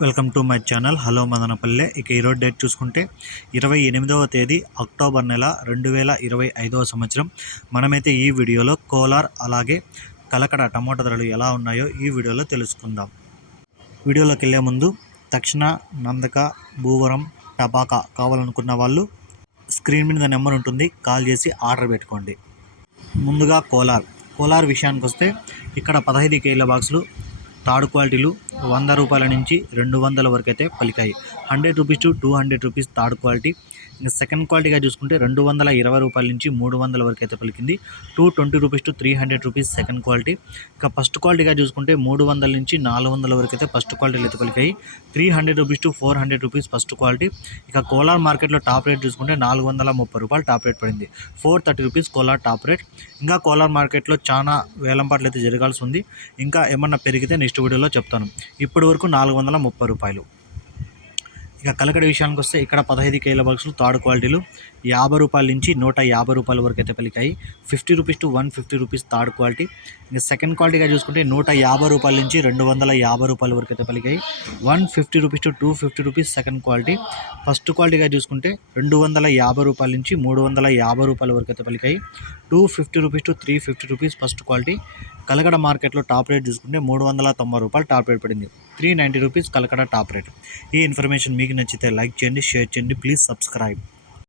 Welcome to my channel. Hello Madanapalle. ఇక ఈరోజు date చూసుకుంటే ఇరవై ఎనిమిదవ తేదీ అక్టోబర్ నెల రెండు వేల ఇరవై ఐదవ సంవత్సరం. మనమైతే ఈ వీడియోలో కోలార్ అలాగే కలకడ టమాటా ధరలు ఎలా ఉన్నాయో ఈ వీడియోలో తెలుసుకుందాం. వీడియోలోకి వెళ్ళే ముందు తక్షణ నందక భూవరం టపాకా కావాలనుకున్న వాళ్ళు స్క్రీన్ మీద నెంబర్ ఉంటుంది కాల్ చేసి ఆర్డర్ పెట్టుకోండి. ముందుగా కోలార్. కోలార్ విషయానికి వస్తే ఇక్కడ పదహైదు కేజీల బాక్సులు థర్డ్ క్వాలిటీలు వంద రూపాయల నుంచి రెండు వందల వరకు అయితే పలికాయి. Hundred rupees to two hundred rupees third quality. ఇంకా సెకండ్ క్వాలిటీగా చూసుకుంటే రెండు వందల ఇరవై రూపాయల నుంచి మూడు వందల వరకు అయితే పలికింది. Two twenty rupees to three hundred rupees second quality. ఇక ఫస్ట్ క్వాలిటీగా చూసుకుంటే మూడు వందల నుంచి నాలుగు వందల వరకు అయితే ఫస్ట్ క్వాలిటీలు అయితే పలికాయి. Three hundred rupees to four hundred rupees first quality. ఇక కోలార్ మార్కెట్లో టాప్ రేట్ చూసుకుంటే నాలుగు వందల ముప్పై రూపాయలు టాప్ రేట్ పడింది. Four thirty rupees Kolar top rate. ఇంకా కోలార్ మార్కెట్లో చాలా వేలంపాట్లు అయితే జరగాల్సి ఉంది. ఇంకా ఏమన్నా పెరిగితే నెక్స్ట్ వీడియోలో చెప్తాను. ఇప్పటి వరకు నాలుగు వందల ముప్పై రూపాయలు. ఇక కలకడ విషయానికి వస్తే ఇక్కడ పదహైదు కేల బాక్సులు థర్డ్ క్వాలిటీలు యాభై రూపాయల నుంచి నూట యాభై రూపాయల వరకు అయితే పలికాయి. Fifty rupees to one fifty rupees third quality. ఇంకా సెకండ్ క్వాలిటీగా చూసుకుంటే నూట యాభై రూపాయల నుంచి రెండు వందల యాభై రూపాయల వరకు అయితే పలికాయి. One fifty rupees to two fifty rupees second quality. First క్వాలిటీగా చూసుకుంటే రెండు వందల యాభై రూపాయల నుంచి మూడు వందల యాభై రూపాయల వరకు అయితే పలికాయి. Two fifty rupees to three fifty rupees first quality. Kalakada మార్కెట్లో టాప్ రేట్ చూసుకుంటే మూడు వందల తొంభై రూపాయలు టాప్ రేట్ పడింది. Three ninety rupees Kalakada top rate. ఈ ఇన్ఫర్మేషన్ మీకు నచ్చితే లైక్ చేయండి షేర్ చేయండి ప్లీజ్ సబ్స్క్రైబ్.